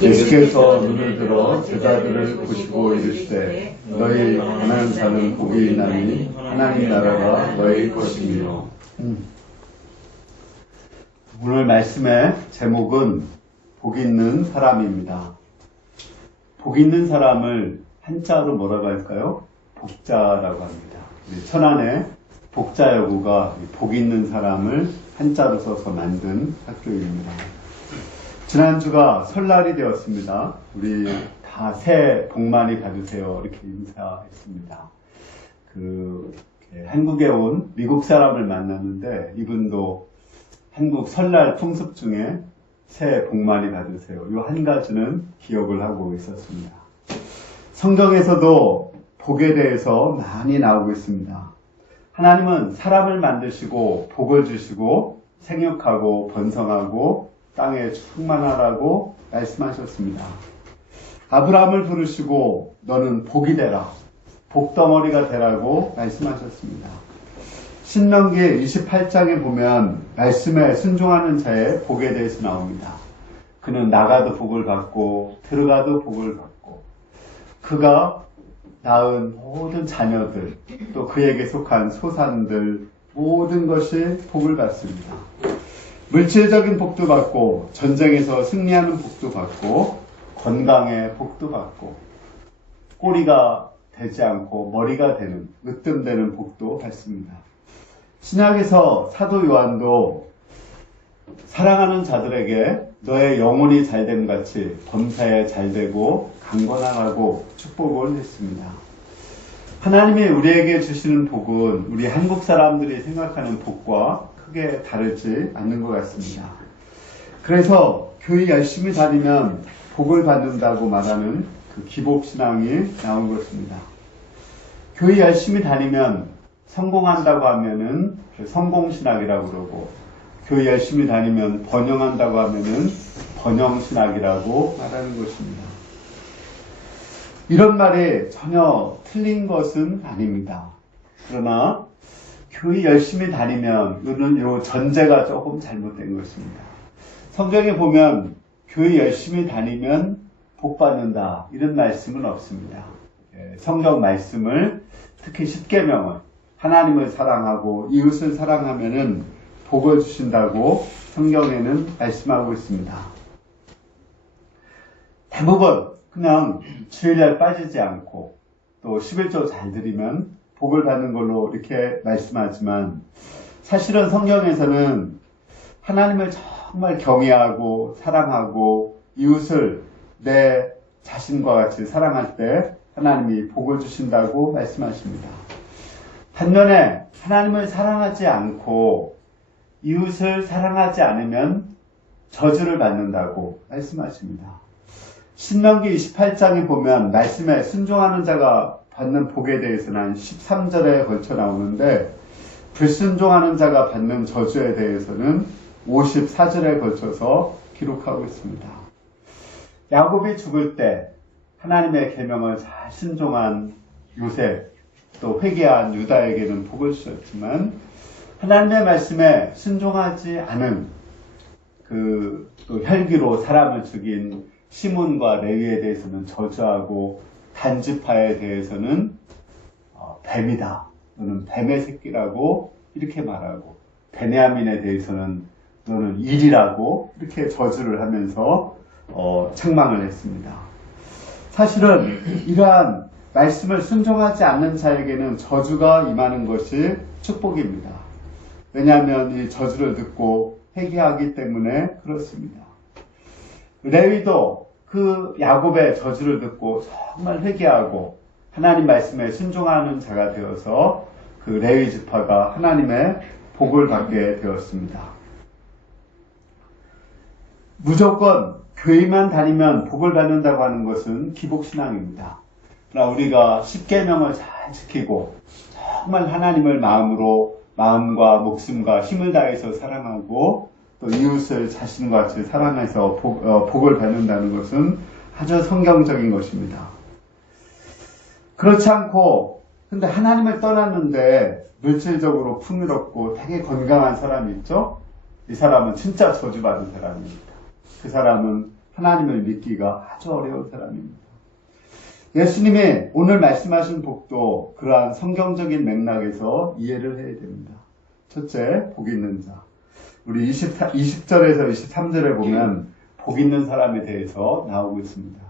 예수께서 눈을 들어 제자들을 보시고 이르시되 너희 가난한 자는 복이 있나니 하나님 나라가 너희 것이며. 오늘 말씀의 제목은 복 있는 사람입니다. 복 있는 사람을 한자로 뭐라고 할까요? 복자라고 합니다. 천안의 복자여고가 복 있는 사람을 한자로 써서 만든 학교입니다. 지난주가 설날이 되었습니다. 우리 다 새해 복 많이 받으세요. 이렇게 인사했습니다. 한국에 온 미국 사람을 만났는데 이분도 한국 설날 풍습 중에 새해 복 많이 받으세요. 이 한 가지는 기억을 하고 있었습니다. 성경에서도 복에 대해서 많이 나오고 있습니다. 하나님은 사람을 만드시고 복을 주시고 생육하고 번성하고 땅에 충만하라고 말씀하셨습니다. 아브라함을 부르시고 너는 복이 되라, 복덩어리가 되라고 말씀하셨습니다. 신명기 28장에 보면 말씀에 순종하는 자의 복에 대해서 나옵니다. 그는 나가도 복을 받고 들어가도 복을 받고 그가 낳은 모든 자녀들 또 그에게 속한 소산들 모든 것이 복을 받습니다. 물질적인 복도 받고 전쟁에서 승리하는 복도 받고 건강의 복도 받고 꼬리가 되지 않고 머리가 되는 으뜸되는 복도 받습니다. 신약에서 사도 요한도 사랑하는 자들에게 너의 영혼이 잘됨 같이 범사에 잘되고 강건하라고 축복을 했습니다. 하나님이 우리에게 주시는 복은 우리 한국 사람들이 생각하는 복과 크게 다르지 않는 것 같습니다. 그래서 교회 열심히 다니면 복을 받는다고 말하는 그 기복신앙이 나온 것입니다. 교회 열심히 다니면 성공한다고 하면은 성공신학이라고 그러고 교회 열심히 다니면 번영한다고 하면은 번영신학이라고 말하는 것입니다. 이런 말이 전혀 틀린 것은 아닙니다. 그러나 교회 열심히 다니면 이 전제가 조금 잘못된 것입니다. 성경에 보면 교회 열심히 다니면 복 받는다 이런 말씀은 없습니다. 성경 말씀을 특히 십계명을 하나님을 사랑하고 이웃을 사랑하면은 복을 주신다고 성경에는 말씀하고 있습니다. 대부분 그냥 주일날 빠지지 않고 또 11조 잘 드리면 복을 받는 걸로 이렇게 말씀하지만 사실은 성경에서는 하나님을 정말 경외하고 사랑하고 이웃을 내 자신과 같이 사랑할 때 하나님이 복을 주신다고 말씀하십니다. 반면에 하나님을 사랑하지 않고 이웃을 사랑하지 않으면 저주를 받는다고 말씀하십니다. 신명기 28장에 보면 말씀에 순종하는 자가 받는 복에 대해서는 한 13절에 걸쳐 나오는데 불순종하는 자가 받는 저주에 대해서는 54절에 걸쳐서 기록하고 있습니다. 야곱이 죽을 때 하나님의 계명을 잘 순종한 요셉 또 회개한 유다에게는 복을 주셨지만 하나님의 말씀에 순종하지 않은 또 혈기로 사람을 죽인 시몬과 레위에 대해서는 저주하고 단지파에 대해서는 뱀이다. 너는 뱀의 새끼라고 이렇게 말하고 베냐민에 대해서는 너는 일이라고 이렇게 저주를 하면서 책망을 했습니다. 사실은 이러한 말씀을 순종하지 않는 자에게는 저주가 임하는 것이 축복입니다. 왜냐하면 이 저주를 듣고 회개하기 때문에 그렇습니다. 레위도 그 야곱의 저주를 듣고 정말 회개하고 하나님 말씀에 순종하는 자가 되어서 그 레위 지파가 하나님의 복을 받게 되었습니다. 무조건 교회만 다니면 복을 받는다고 하는 것은 기복신앙입니다. 그러나 우리가 십계명을 잘 지키고 정말 하나님을 마음과 목숨과 힘을 다해서 사랑하고 또 이웃을 자신과 같이 사랑해서 복을 받는다는 것은 아주 성경적인 것입니다. 그렇지 않고 근데 하나님을 떠났는데 물질적으로 풍요롭고 되게 건강한 사람이 있죠? 이 사람은 진짜 저주받은 사람입니다. 그 사람은 하나님을 믿기가 아주 어려운 사람입니다. 예수님이 오늘 말씀하신 복도 그러한 성경적인 맥락에서 이해를 해야 됩니다. 첫째, 복 있는 자. 우리 20절에서 23절에 보면 복 있는 사람에 대해서 나오고 있습니다.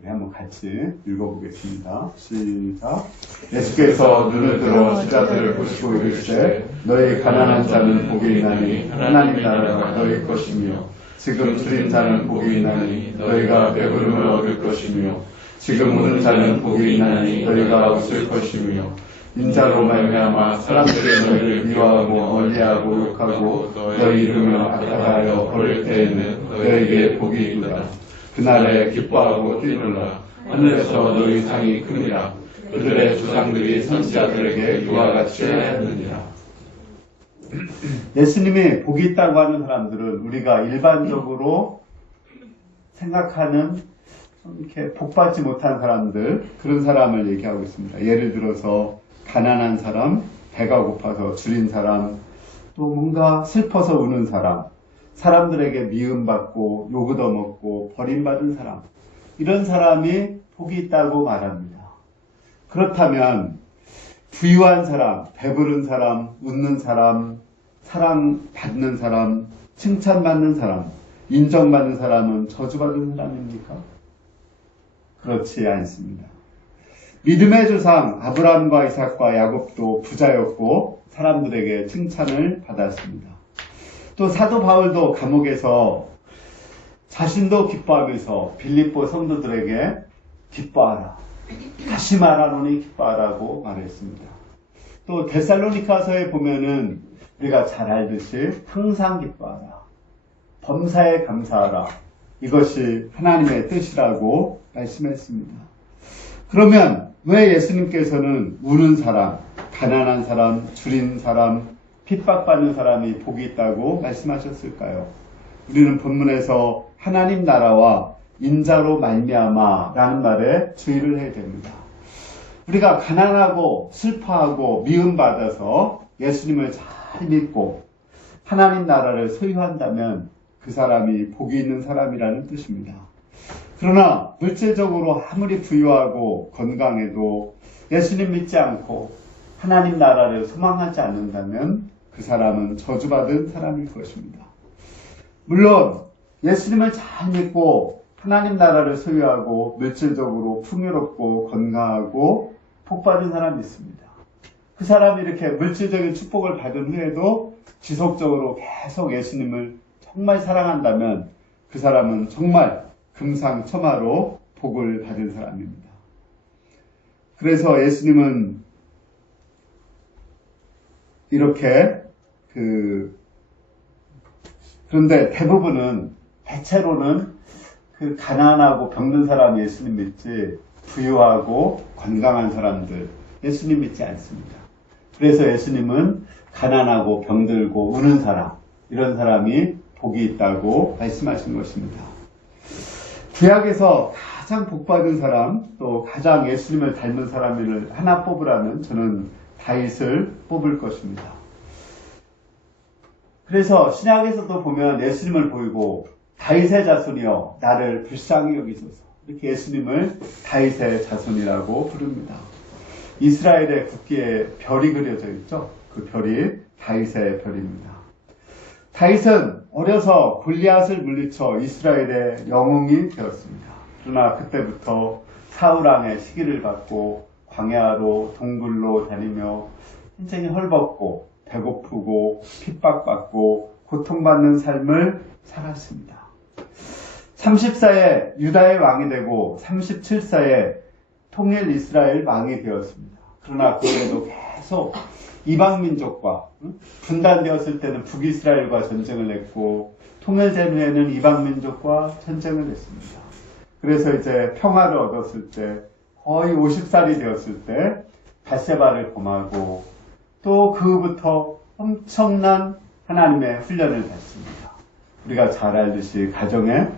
우리 한번 같이 읽어보겠습니다. 시작. 예수께서 눈을 들어 제자들을 보시고 이르시되 너희 가난한 자는 복이 있나니 하나님 나라가 너희 것이며 지금 줄인 자는 복이 있나니 너희가 배부름을 얻을 것이며 지금 우는 자는 복이 있나니 너희가 웃을 것이며 인자로 말미암아 사람들이 너희를 미워하고 멀리하고 욕하고 너희 이름을 악하하여 버릴 때에는 너희에게 복이 있도다. 그날에 기뻐하고 뛰놀라. 하늘에서 너희 상이 크니라. 그들의 조상들이 선지자들에게 이와 같이 하였느니라. 예수님이 복이 있다고 하는 사람들은 우리가 일반적으로 생각하는 이렇게 복받지 못한 사람들, 그런 사람을 얘기하고 있습니다. 예를 들어서 가난한 사람, 배가 고파서 줄인 사람, 또 뭔가 슬퍼서 우는 사람, 사람들에게 미움받고 욕 얻어먹고 버림받은 사람, 이런 사람이 복이 있다고 말합니다. 그렇다면 부유한 사람, 배부른 사람, 웃는 사람, 사랑받는 사람, 칭찬받는 사람, 인정받는 사람은 저주받은 사람입니까? 그렇지 않습니다. 믿음의 조상 아브라함과 이삭과 야곱도 부자였고 사람들에게 칭찬을 받았습니다. 또 사도 바울도 감옥에서 자신도 기뻐하면서 빌립보 성도들에게 기뻐하라. 다시 말하노니 기뻐하라고 말했습니다. 또 데살로니가서에 보면은 우리가 잘 알듯이 항상 기뻐하라. 범사에 감사하라. 이것이 하나님의 뜻이라고 말씀했습니다. 그러면 왜 예수님께서는 우는 사람, 가난한 사람, 줄인 사람, 핍박받는 사람이 복이 있다고 말씀하셨을까요? 우리는 본문에서 하나님 나라와 인자로 말미암아 라는 말에 주의를 해야 됩니다. 우리가 가난하고 슬퍼하고 미움받아서 예수님을 잘 믿고 하나님 나라를 소유한다면 그 사람이 복이 있는 사람이라는 뜻입니다. 그러나 물질적으로 아무리 부유하고 건강해도 예수님 믿지 않고 하나님 나라를 소망하지 않는다면 그 사람은 저주받은 사람일 것입니다. 물론 예수님을 잘 믿고 하나님 나라를 소유하고 물질적으로 풍요롭고 건강하고 복받은 사람이 있습니다. 그 사람이 이렇게 물질적인 축복을 받은 후에도 지속적으로 계속 예수님을 정말 사랑한다면 그 사람은 정말 금상첨화로 복을 받은 사람입니다. 그래서 예수님은 이렇게 그런데 대체로는 그 가난하고 병든 사람 예수님 믿지 부유하고 건강한 사람들 예수님 믿지 않습니다. 그래서 예수님은 가난하고 병들고 우는 사람 이런 사람이 복이 있다고 말씀하신 것입니다. 구약에서 가장 복받은 사람 또 가장 예수님을 닮은 사람을 하나 뽑으라면 저는 다윗을 뽑을 것입니다. 그래서 신약에서도 보면 예수님을 보이고 다윗의 자손이여 나를 불쌍히 여기소서 이렇게 예수님을 다윗의 자손이라고 부릅니다. 이스라엘의 국기에 별이 그려져 있죠. 그 별이 다윗의 별입니다. 다윗은 어려서 골리앗을 물리쳐 이스라엘의 영웅이 되었습니다. 그러나 그때부터 사울왕의 시기를 받고 광야로 동굴로 다니며 인생이 헐벗고 배고프고 핍박받고 고통받는 삶을 살았습니다. 34에 유다의 왕이 되고 37세에 통일 이스라엘 왕이 되었습니다. 그러나 그에도 계속 이방민족과 분단되었을 때는 북이스라엘과 전쟁을 했고 통일된 후에는 이방민족과 전쟁을 했습니다. 그래서 이제 평화를 얻었을 때 거의 50살이 되었을 때 밧세바를 범하고 또 그부터 엄청난 하나님의 훈련을 받습니다. 우리가 잘 알듯이 가정에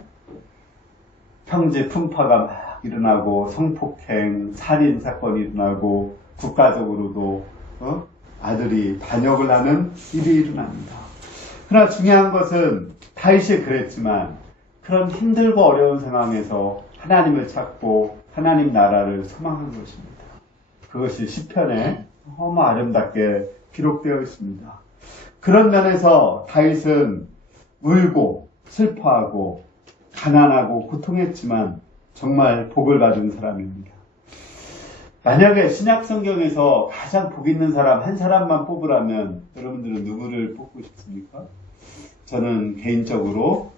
평지 풍파가 막 일어나고 성폭행, 살인 사건이 일어나고 국가적으로도 아들이 반역을 하는 일이 일어납니다. 그러나 중요한 것은 다윗이 그랬지만 그런 힘들고 어려운 상황에서 하나님을 찾고 하나님 나라를 소망한 것입니다. 그것이 시편에 너무 아름답게 기록되어 있습니다. 그런 면에서 다윗은 울고 슬퍼하고 가난하고 고통했지만 정말 복을 받은 사람입니다. 만약에 신약 성경에서 가장 복 있는 사람 한 사람만 뽑으라면 여러분들은 누구를 뽑고 싶습니까? 저는 개인적으로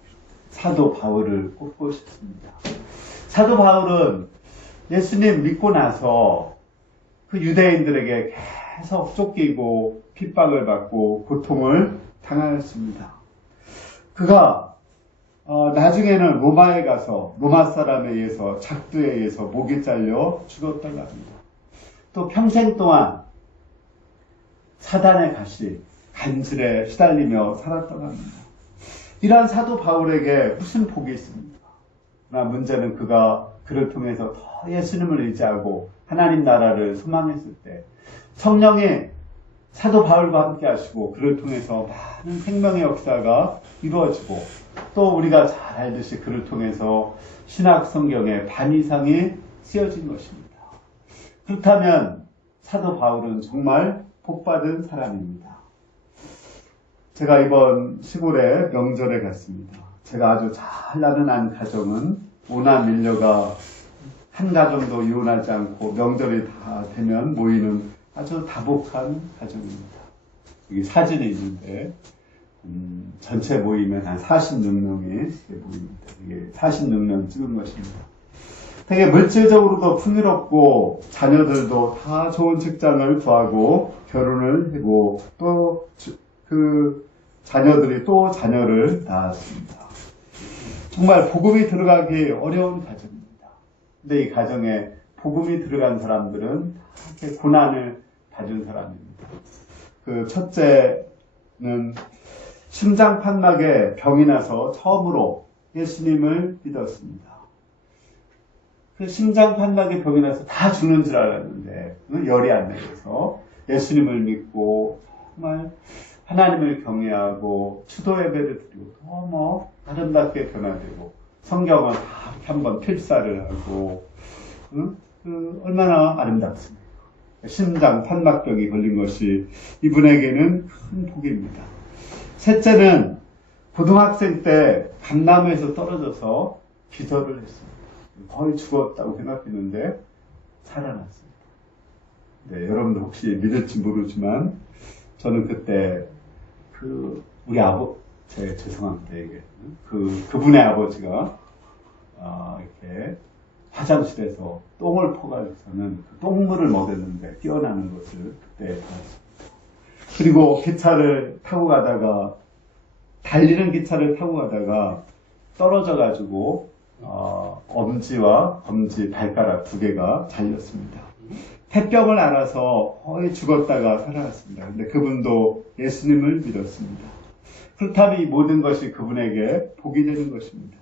사도 바울을 뽑고 싶습니다. 사도 바울은 예수님 믿고 나서 그 유대인들에게 계속 쫓기고 핍박을 받고 고통을 당하였습니다. 그가 나중에는 로마에 가서 로마 사람에 의해서 작두에 의해서 목이 잘려 죽었다고 합니다. 또 평생 동안 사단의 가시, 간질에 시달리며 살았다고 합니다. 이러한 사도 바울에게 무슨 복이 있습니까? 그러나 문제는 그를 통해서 더 예수님을 의지하고 하나님 나라를 소망했을 때 성령이 사도 바울과 함께 하시고 그를 통해서 많은 생명의 역사가 이루어지고 또 우리가 잘 알듯이 그를 통해서 신약 성경의 반 이상이 쓰여진 것입니다. 그렇다면 사도 바울은 정말 복받은 사람입니다. 제가 이번 시골에 명절에 갔습니다. 제가 아주 잘 아는 한 가정은 오나 밀려가 한 가정도 이혼하지 않고 명절이 다 되면 모이는 아주 다복한 가정입니다. 여기 사진이 있는데 전체 모이면 한 46명이 모입니다. 이게 46명 찍은 것입니다. 되게 물질적으로도 풍요롭고 자녀들도 다 좋은 직장을 구하고 결혼을 하고 또 그 자녀들이 또 자녀를 낳았습니다. 정말 복음이 들어가기 어려운 가정입니다. 근데 이 가정에 복음이 들어간 사람들은 이렇게 고난을 받은 사람입니다. 그 첫째는 심장판막에 병이 나서 처음으로 예수님을 믿었습니다. 그 심장판막에 병이 나서 다 죽는 줄 알았는데 열이 안 내려서 예수님을 믿고 정말 하나님을 경외하고 추도 예배를 드리고 너무 아름답게 변화되고 성경을 다 한번 필사를 하고 얼마나 아름답습니까? 심장 판막병이 걸린 것이 이분에게는 큰 복입니다. 셋째는 고등학생 때 감나무에서 떨어져서 기절을 했습니다. 거의 죽었다고 생각했는데 살아났습니다. 네, 여러분들 혹시 믿을지 모르지만 저는 그때 우리 죄송합니다, 이게. 그분의 아버지가, 이렇게 화장실에서 똥을 퍼가지고서는 그 똥물을 먹였는데 뛰어나는 것을 그때 봤습니다. 그리고 기차를 타고 가다가, 달리는 기차를 타고 가다가 떨어져가지고, 엄지와 검지, 발가락 2개가 잘렸습니다. 폐병을 앓아서 거의 죽었다가 살아났습니다. 근데 그분도 예수님을 믿었습니다. 그렇다면 이 모든 것이 그분에게 복이 되는 것입니다.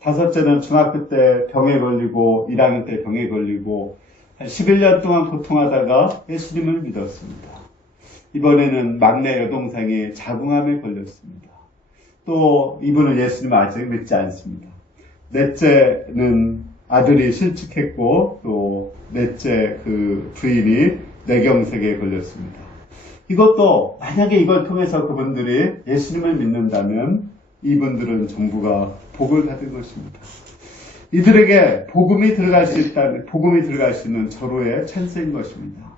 다섯째는 중학교 때 병에 걸리고 1학년 때 병에 걸리고 한 11년 동안 고통하다가 예수님을 믿었습니다. 이번에는 막내 여동생이 자궁암에 걸렸습니다. 또 이분은 예수님을 아직 믿지 않습니다. 넷째는 아들이 실직했고 또 넷째 그 부인이 뇌경색에 걸렸습니다. 이것도 만약에 이걸 통해서 그분들이 예수님을 믿는다면 이분들은 전부가 복을 받은 것입니다. 이들에게 복음이 들어갈 수 있는 절호의 찬스인 것입니다.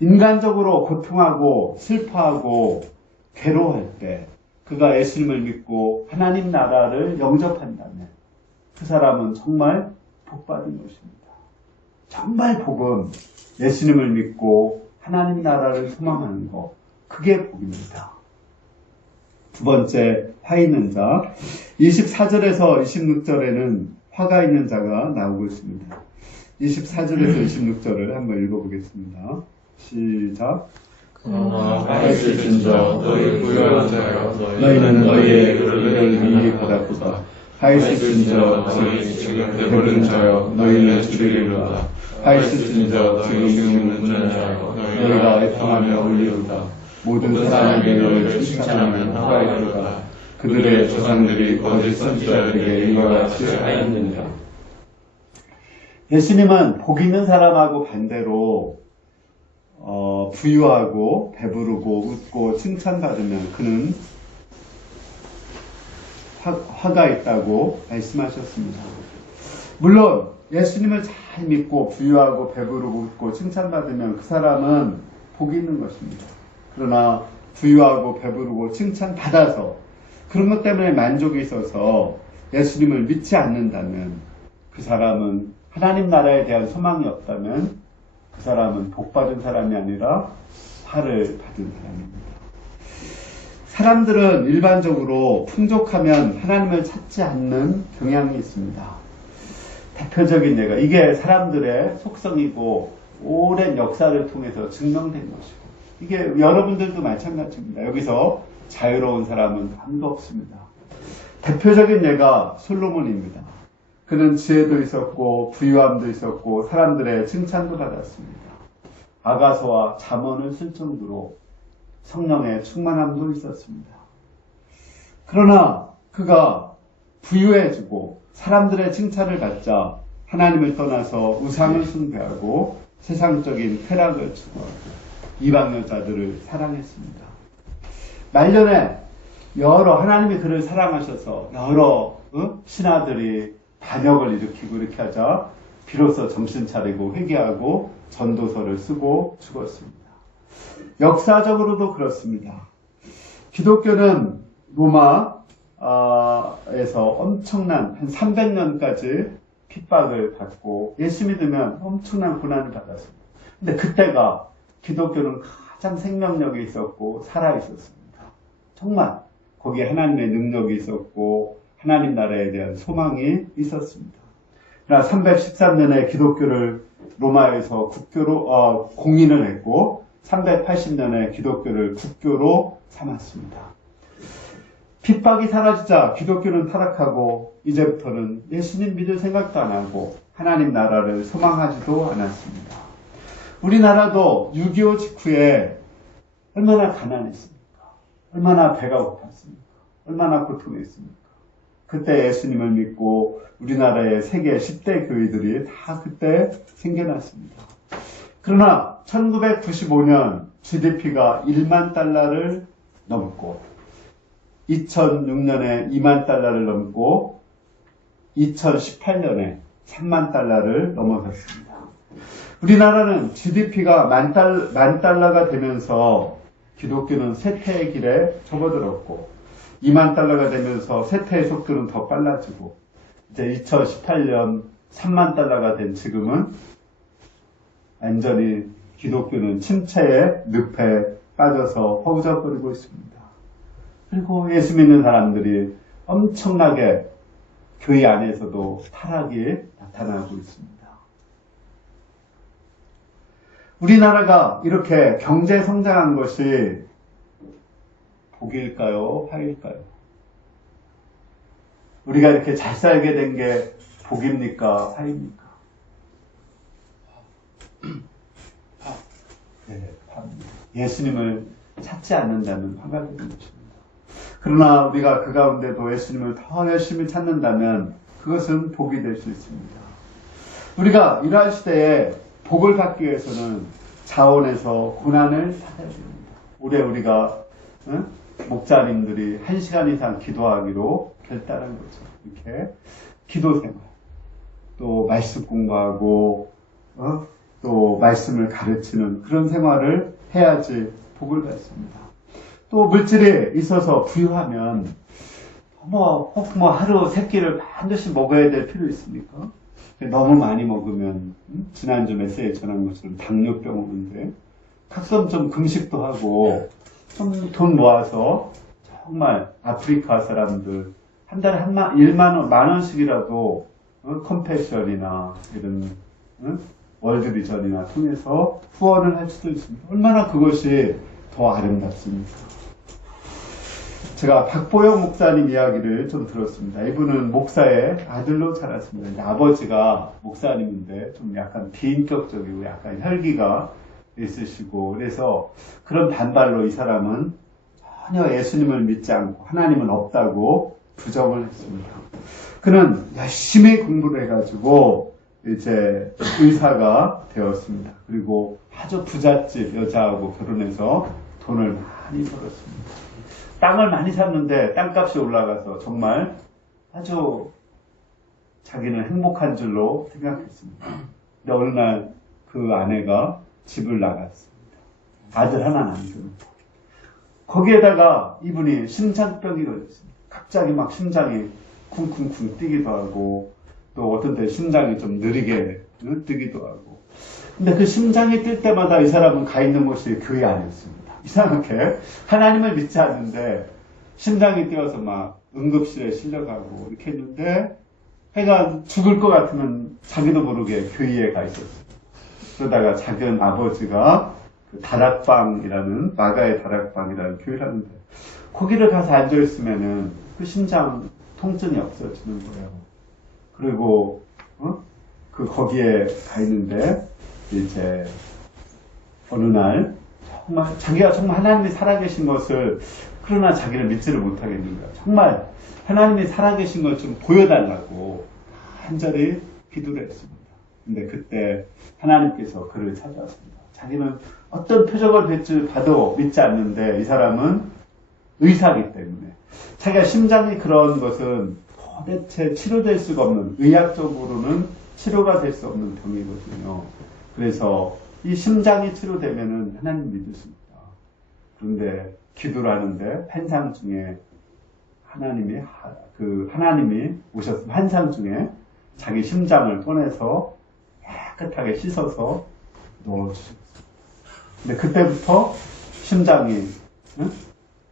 인간적으로 고통하고 슬퍼하고 괴로워할 때 그가 예수님을 믿고 하나님 나라를 영접한다면 그 사람은 정말 복받은 것입니다. 정말 복은 예수님을 믿고 하나님 나라를 소망하는 것, 그게 복입니다. 두 번째, 화 있는 자. 24절에서 26절에는 화가 있는 자가 나오고 있습니다. 24절에서 26절을 한번 읽어보겠습니다. 시작. 그러나 화 있을진저 너희 부유한 자여 너희는 너희의 의를 미리 받았도다. 화 있을진저 너희 지금 배부른 자여 너희는 줄이리로다. 화 있을진저 너희 지금 웃는 자여 너희가 애통하며 울리로다. 모든 사람에게 너희를 칭찬하면 화가 이르다. 그들의 조상들이 거짓 선지자들에게 이와 같이 하였느니라. 예수님은 복 있는 사람하고 반대로 부유하고 배부르고 웃고 칭찬받으면 그는 화가 있다고 말씀하셨습니다. 물론 예수님을 잘 믿고 부유하고 배부르고 웃고 칭찬받으면 그 사람은 복이 있는 것입니다. 그러나 부유하고 배부르고 칭찬받아서 그런 것 때문에 만족이 있어서 예수님을 믿지 않는다면 그 사람은 하나님 나라에 대한 소망이 없다면 그 사람은 복받은 사람이 아니라 화를 받은 사람입니다. 사람들은 일반적으로 풍족하면 하나님을 찾지 않는 경향이 있습니다. 대표적인 예가 이게 사람들의 속성이고 오랜 역사를 통해서 증명된 것이고 이게 여러분들도 마찬가지입니다. 여기서 자유로운 사람은 아무도 없습니다. 대표적인 예가 솔로몬입니다. 그는 지혜도 있었고 부유함도 있었고 사람들의 칭찬도 받았습니다. 아가서와 잠언을 쓸 정도로 성령의 충만함도 있었습니다. 그러나 그가 부유해지고 사람들의 칭찬을 받자 하나님을 떠나서 우상을 숭배하고 세상적인 쾌락을 추구하고 이방 여자들을 사랑했습니다. 말년에 하나님이 그를 사랑하셔서 여러 신하들이 반역을 일으키고 이렇게 하자 비로소 정신 차리고 회개하고 전도서를 쓰고 죽었습니다. 역사적으로도 그렇습니다. 기독교는 로마에서 엄청난 한 300년까지 핍박을 받고 예수 믿으면 엄청난 고난을 받았습니다. 근데 그때가 기독교는 가장 생명력이 있었고 살아있었습니다. 정말 거기에 하나님의 능력이 있었고 하나님 나라에 대한 소망이 있었습니다. 그러나 313년에 기독교를 로마에서 국교로 공인을 했고 380년에 기독교를 국교로 삼았습니다. 핍박이 사라지자 기독교는 타락하고 이제부터는 예수님 믿을 생각도 안 하고 하나님 나라를 소망하지도 않았습니다. 우리나라도 6.25 직후에 얼마나 가난했습니까? 얼마나 배가 고팠습니까? 얼마나 고통했습니까? 그때 예수님을 믿고 우리나라의 세계 10대 교회들이 다 그때 생겨났습니다. 그러나 1995년 GDP가 1만 달러를 넘고 2006년에 2만 달러를 넘고 2018년에 3만 달러를 넘어섰습니다. 우리나라는 GDP가 만 달러가 되면서 기독교는 쇠퇴의 길에 접어들었고 2만 달러가 되면서 쇠퇴의 속도는 더 빨라지고 이제 2018년 3만 달러가 된 지금은 완전히 기독교는 침체의 늪에 빠져서 허우적거리고 있습니다. 그리고 예수 믿는 사람들이 엄청나게 교회 안에서도 타락이 나타나고 있습니다. 우리나라가 이렇게 경제 성장한 것이 복일까요? 화일까요? 우리가 이렇게 잘 살게 된 게 복입니까? 화입니까? 네, 예수님을 찾지 않는다면 화가 되는 것입니다. 그러나 우리가 그 가운데도 예수님을 더 열심히 찾는다면 그것은 복이 될 수 있습니다. 우리가 이러한 시대에 복을 받기 위해서는 자원에서 고난을 받아야 됩니다. 올해 우리가 목자님들이 1시간 이상 기도하기로 결단한 거죠. 이렇게 기도 생활, 또 말씀 공부하고 또 말씀을 가르치는 그런 생활을 해야지 복을 받습니다. 또 물질이 있어서 부유하면 꼭 하루 3끼를 반드시 먹어야 될 필요 있습니까? 너무 많이 먹으면 지난주 메시지에 전한 것처럼 당뇨병 오는데 각성 좀 금식도 하고 좀 돈 모아서 정말 아프리카 사람들 한 달에 10,000원,10,000원씩이라도 컴패션이나 이런 월드비전이나 통해서 후원을 할 수도 있습니다. 얼마나 그것이 더 아름답습니까? 제가 박보영 목사님 이야기를 좀 들었습니다. 이분은 목사의 아들로 자랐습니다. 아버지가 목사님인데 좀 약간 비인격적이고 약간 혈기가 있으시고 그래서 그런 반발로 이 사람은 전혀 예수님을 믿지 않고 하나님은 없다고 부정을 했습니다. 그는 열심히 공부를 해가지고 이제 의사가 되었습니다. 그리고 아주 부잣집 여자하고 결혼해서 돈을 많이 벌었습니다. 땅을 많이 샀는데 땅값이 올라가서 정말 아주 자기는 행복한 줄로 생각했습니다. 근데 어느 날 그 아내가 집을 나갔습니다. 아들 하나 남겨놓고. 거기에다가 이분이 심장병이 걸렸습니다. 갑자기 막 심장이 쿵쿵쿵 뛰기도 하고 또 어떤 때 심장이 좀 느리게 뛰기도 하고. 근데 그 심장이 뛸 때마다 이 사람은 가 있는 곳이 교회 아니었습니다. 이상하게 하나님을 믿지 않는데 심장이 뛰어서 막 응급실에 실려가고 이렇게 했는데 해가 죽을 것 같으면 자기도 모르게 교회에 가 있었어요. 그러다가 작은 아버지가 그 다락방이라는 마가의 다락방이라는 교회를 하는데 거기를 가서 앉아있으면은 그 심장 통증이 없어지는 거예요. 그리고 그 거기에 가 있는데 이제 어느 날 정말 자기가 정말 하나님이 살아계신 것을 그러나 자기를 믿지를 못하겠는 거야. 정말 하나님이 살아계신 걸 좀 보여달라고 간절히 기도를 했습니다. 근데 그때 하나님께서 그를 찾아왔습니다. 자기는 어떤 표적을 봐도 믿지 않는데 이 사람은 의사이기 때문에 자기가 심장이 그런 것은 도대체 치료될 수가 없는, 의학적으로는 치료가 될 수 없는 병이거든요. 그래서 이 심장이 치료되면은 하나님 믿으십니다. 그런데 기도를 하는데 환상 중에 하나님이 오셔서 환상 중에 자기 심장을 꺼내서 깨끗하게 씻어서 넣어주셨어요. 근데 그때부터 심장이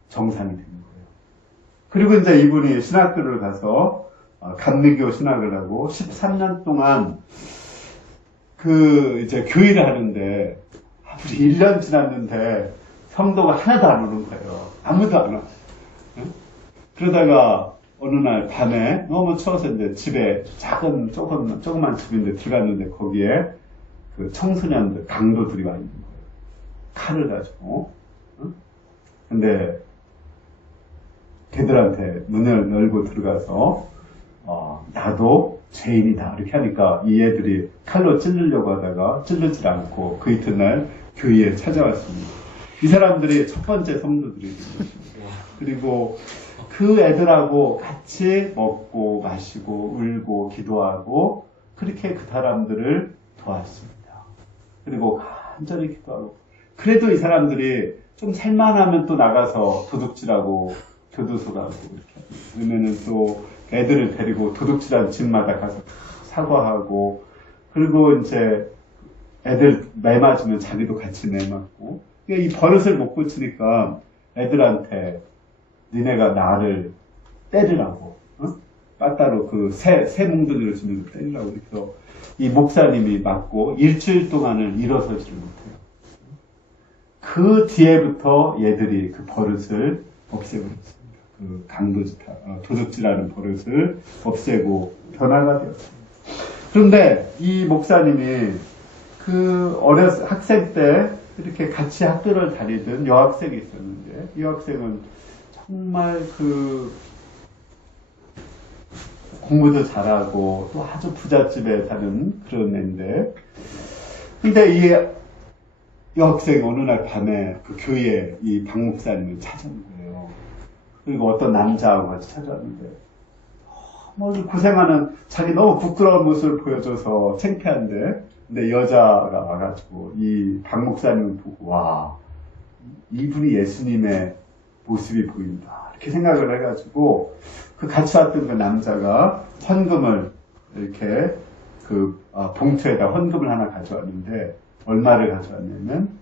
정상이 된 거예요. 그리고 이제 이분이 신학교를 가서 감리교 신학을 하고 13년 동안 이제 교회를 하는데 아무리 1년 지났는데 성도가 하나도 안 오는 거예요. 아무도 안 와. 그러다가 어느 날 밤에 너무 추워서 이제 집에 조그만 집인데 들어갔는데 거기에 그 청소년들, 강도들이 와 있는 거예요. 칼을 가지고. 근데 걔들한테 문을 열고 들어가서 나도 죄인이다 이렇게 하니까 이 애들이 칼로 찌르려고 하다가 찌르질 않고 그 이튿날 교회에 찾아왔습니다. 이 사람들이 첫 번째 성도들이 된 것입니다. 그리고 그 애들하고 같이 먹고 마시고 울고 기도하고 그렇게 그 사람들을 도왔습니다. 그리고 간절히 기도하고 그래도 이 사람들이 좀 살만하면 또 나가서 도둑질하고 교도소 가고 이렇게 그러면은 또 애들을 데리고 도둑질한 집마다 가서 사과하고 그리고 이제 애들 매 맞으면 자기도 같이 매 맞고 이 버릇을 못 고치니까 애들한테 니네가 나를 때리라고 빠따로 그 새 뭉둥이를 주면서 때리라고 그래서 이 목사님이 맞고 일주일 동안을 일어서지를 못해요. 그 뒤에부터 얘들이 그 버릇을 없애고 있습니다. 그 도둑질하는 버릇을 없애고 변화가 되었습니다. 그런데 이 목사님이 그 학생 때 이렇게 같이 학교를 다니던 여학생이 있었는데 이 여학생은 정말 공부도 잘하고 또 아주 부잣집에 사는 그런 애인데 근데 이 여학생이 어느 날 밤에 그 교회에 이 박 목사님을 찾아온 거예요. 그리고 어떤 남자하고 같이 찾아왔는데 너무 고생하는 자기 너무 부끄러운 모습을 보여줘서 창피한데 근데 여자가 와가지고 이 박 목사님을 보고 와 이분이 예수님의 모습이 보인다 이렇게 생각을 해가지고 그 같이 왔던 그 남자가 헌금을 이렇게 봉투에다 헌금을 하나 가져왔는데 얼마를 가져왔냐면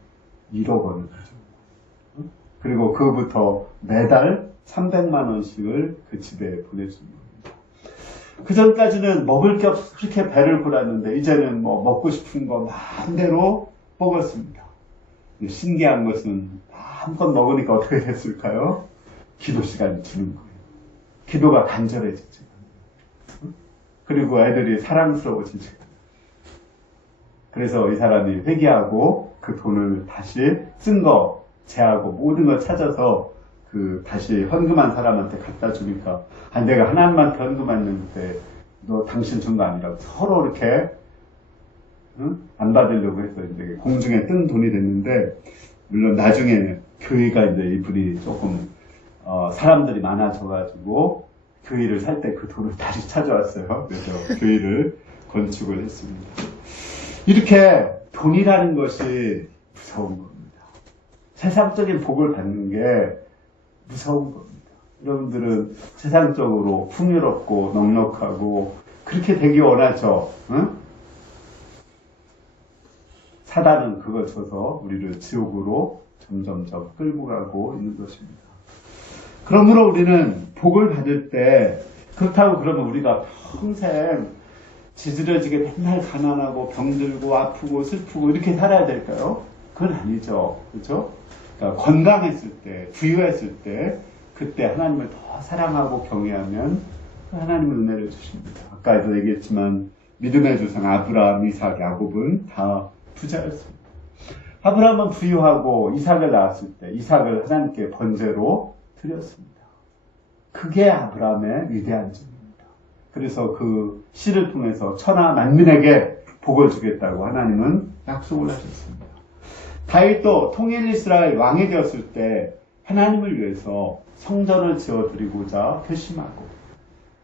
1억 원을 가져왔어요. 그리고 그부터 매달 300만 원씩을 그 집에 보내준 겁니다. 그 전까지는 먹을 게 없어서 그렇게 배를 골았는데 이제는 뭐 먹고 싶은 거 마음대로 먹었습니다. 신기한 것은 한껏 먹으니까 어떻게 됐을까요? 기도 시간이 주는 거예요. 기도가 간절해지죠. 그리고 애들이 사랑스러워지죠. 그래서 이 사람이 회개하고 그 돈을 다시 쓴 거 제하고 모든 걸 찾아서 다시 헌금한 사람한테 갖다 주니까, 내가 하나님한테 헌금했는데, 너 당신 준 거 아니라고 서로 이렇게, 응? 안 받으려고 해서 이제 공중에 뜬 돈이 됐는데, 물론 나중에 교회가 이제 이분이 조금, 사람들이 많아져가지고, 교회를 살 때 그 돈을 다시 찾아왔어요. 그래서 교회를 건축을 했습니다. 이렇게 돈이라는 것이 무서운 겁니다. 세상적인 복을 받는 게 무서운 겁니다. 여러분들은 세상적으로 풍요롭고 넉넉하고 그렇게 되기 원하죠. 응? 사단은 그걸 줘서 우리를 지옥으로 점점점 끌고 가고 있는 것입니다. 그러므로 우리는 복을 받을 때, 그렇다고 그러면 우리가 평생 지지러지게 맨날 가난하고 병들고 아프고 슬프고 이렇게 살아야 될까요? 그건 아니죠. 그렇죠? 그러니까 건강했을 때, 부유했을 때, 그때 하나님을 더 사랑하고 경외하면 하나님은 은혜를 주십니다. 아까도 얘기했지만 믿음의 조상 아브라함, 이삭, 야곱은 다 부자였습니다. 아브라함은 부유하고 이삭을 낳았을 때 이삭을 하나님께 번제로 드렸습니다. 그게 아브라함의 위대한 점입니다. 그래서 그 씨를 통해서 천하 만민에게 복을 주겠다고 하나님은 약속을 하셨습니다. 다윗도 통일 이스라엘 왕이 되었을 때 하나님을 위해서 성전을 지어드리고자 결심하고,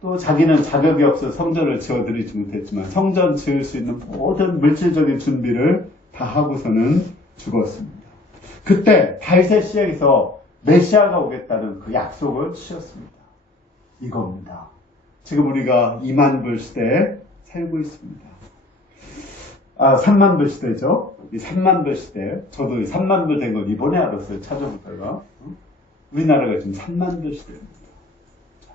또 자기는 자격이 없어 성전을 지어드리지 못했지만 성전 지을 수 있는 모든 물질적인 준비를 다 하고서는 죽었습니다. 그때 다윗의 시에서 메시아가 오겠다는 그 약속을 주셨습니다. 이겁니다. 지금 우리가 2만 불 시대에 살고 있습니다. 3만 불 시대죠. 이 3만 불 시대. 저도 3만 불 된 건 이번에 알았어요. 찾아보다가. 우리나라가 지금 3만 불 시대입니다.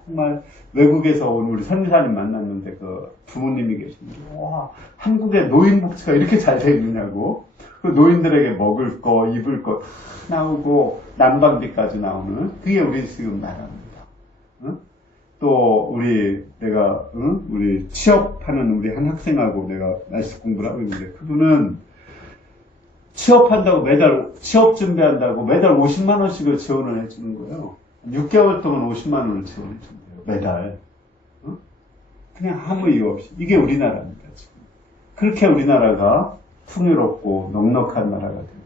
정말 외국에서 온 우리 선교사님 만났는데 그 부모님이 계시는데, 와, 한국의 노인 복지가 이렇게 잘 돼 있느냐고. 그 노인들에게 먹을 거, 입을 거 다 나오고 난방비까지 나오는 그게 우리 지금 나라입니다. 응? 또 우리 취업하는 우리 한 학생하고 내가 날씨 공부를 하고 있는데, 그분은 취업한다고 매달 취업 준비한다고 매달 50만 원씩을 지원을 해주는 거예요. 6개월 동안 50만 원을 지원해 준대요. 매달. 응? 그냥 아무 이유 없이. 이게 우리나라입니다. 지금. 그렇게 우리나라가 풍요롭고 넉넉한 나라가 되었습니다.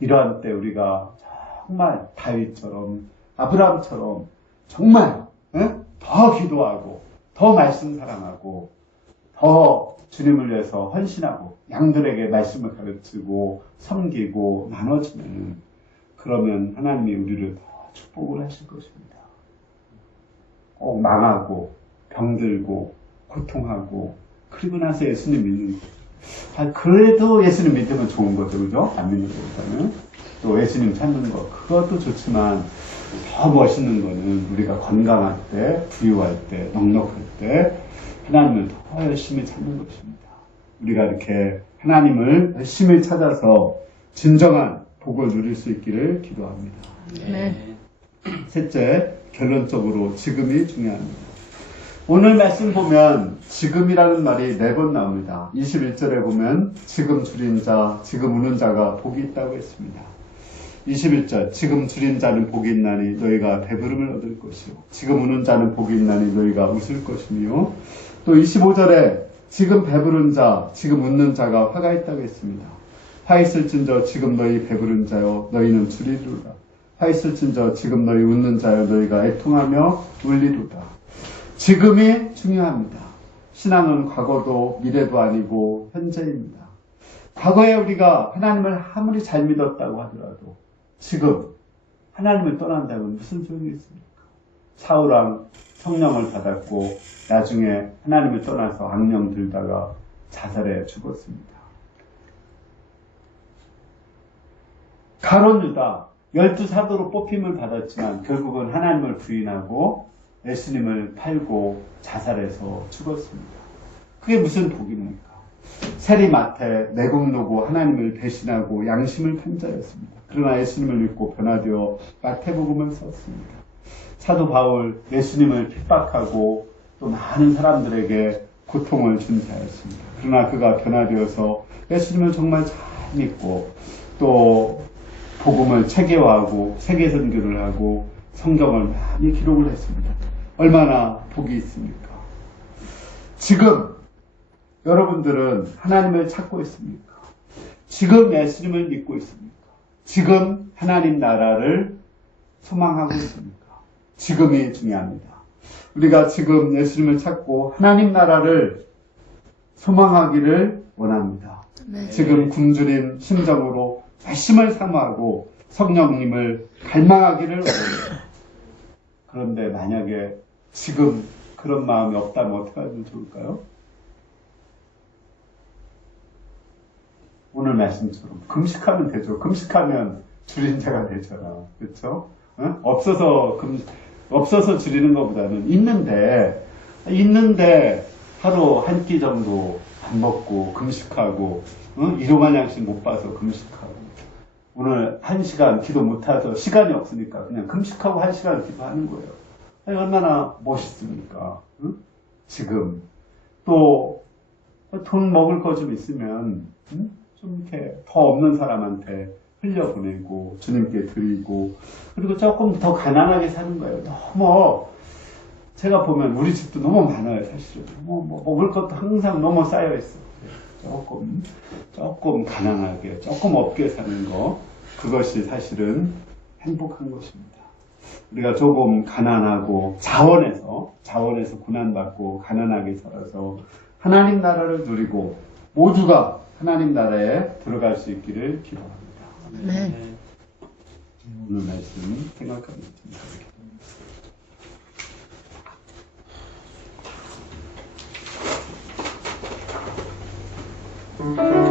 이러한 때 우리가 정말 다윗처럼 아브라함처럼 정말 더 기도하고 더 말씀 사랑하고 더 주님을 위해서 헌신하고 양들에게 말씀을 가르치고 섬기고 나눠주면, 그러면 하나님이 우리를 더 축복을 하실 것입니다. 꼭 망하고 병들고 고통하고 그리고 나서 예수님 믿는 거죠. 그래도 예수님 믿으면 좋은 거죠. 그죠? 안 믿는 것보다는. 또 예수님 찾는 거, 그것도 좋지만 더 멋있는 거는 우리가 건강할 때, 부유할 때, 넉넉할 때 하나님을 더 열심히 찾는 것입니다. 우리가 이렇게 하나님을 열심히 찾아서 진정한 복을 누릴 수 있기를 기도합니다. 네. 셋째, 결론적으로 지금이 중요합니다. 오늘 말씀 보면 지금이라는 말이 4번 나옵니다. 21절에 보면 지금 줄인 자, 지금 우는 자가 복이 있다고 했습니다. 21절, 지금 줄인 자는 복이 있나니 너희가 배부름을 얻을 것이요, 지금 우는 자는 복이 있나니 너희가 웃을 것이며, 또 25절에 지금 배부른 자, 지금 웃는 자가 화가 있다고 했습니다. 화 있을진저 지금 너희 배부른 자여 너희는 줄이리로다. 화 있을진저 지금 너희 웃는 자여 너희가 애통하며 울리로다. 지금이 중요합니다. 신앙은 과거도 미래도 아니고 현재입니다. 과거에 우리가 하나님을 아무리 잘 믿었다고 하더라도 지금 하나님을 떠난다면 무슨 소용이 있습니까? 사울왕 성령을 받았고 나중에 하나님을 떠나서 악령 들다가 자살해 죽었습니다. 가룟 유다 12사도로 뽑힘을 받았지만 결국은 하나님을 부인하고 예수님을 팔고 자살해서 죽었습니다. 그게 무슨 복입니까? 세리마태 내곡노고 하나님을 배신하고 양심을 판 자였습니다. 그러나 예수님을 믿고 변화되어 마태복음을 썼습니다. 사도 바울 예수님을 핍박하고 또 많은 사람들에게 고통을 준 자였습니다. 그러나 그가 변화되어서 예수님을 정말 잘 믿고 또 복음을 체계화하고 세계 선교를 하고 성경을 많이 기록을 했습니다. 얼마나 복이 있습니까? 지금 여러분들은 하나님을 찾고 있습니까? 지금 예수님을 믿고 있습니까? 지금 하나님 나라를 소망하고 있습니까? 지금이 중요합니다. 우리가 지금 예수님을 찾고 하나님 나라를 소망하기를 원합니다. 네. 지금 굶주린 심정으로 열심을 사모하고 성령님을 갈망하기를 원합니다. 그런데 만약에 지금 그런 마음이 없다면 어떻게 하면 좋을까요? 오늘 말씀처럼 금식하면 되죠. 금식하면 줄인 자가 되잖아. 그렇죠? 응? 없어서 줄이는 것보다는 있는데 하루 한 끼 정도 안 먹고 금식하고 일용할 양식 못 봐서 금식하고 오늘 1시간 기도 못해서 시간이 없으니까 그냥 금식하고 1시간 기도하는 거예요. 아니, 얼마나 멋있습니까? 응? 지금 또 돈 먹을 거 좀 있으면 좀 이렇게 더 없는 사람한테 흘려보내고 주님께 드리고 그리고 조금 더 가난하게 사는 거예요. 너무 제가 보면 우리 집도 너무 많아요. 사실은 뭐 먹을 것도 항상 너무 쌓여 있어. 조금 가난하게 조금 없게 사는 거 그것이 사실은 행복한 것입니다. 우리가 조금 가난하고 자원에서 고난받고 가난하게 살아서 하나님 나라를 누리고 모두가 하나님 나라에 들어갈 수 있기를 기도합니다. 네. 오늘 말씀 생각합니다. 네.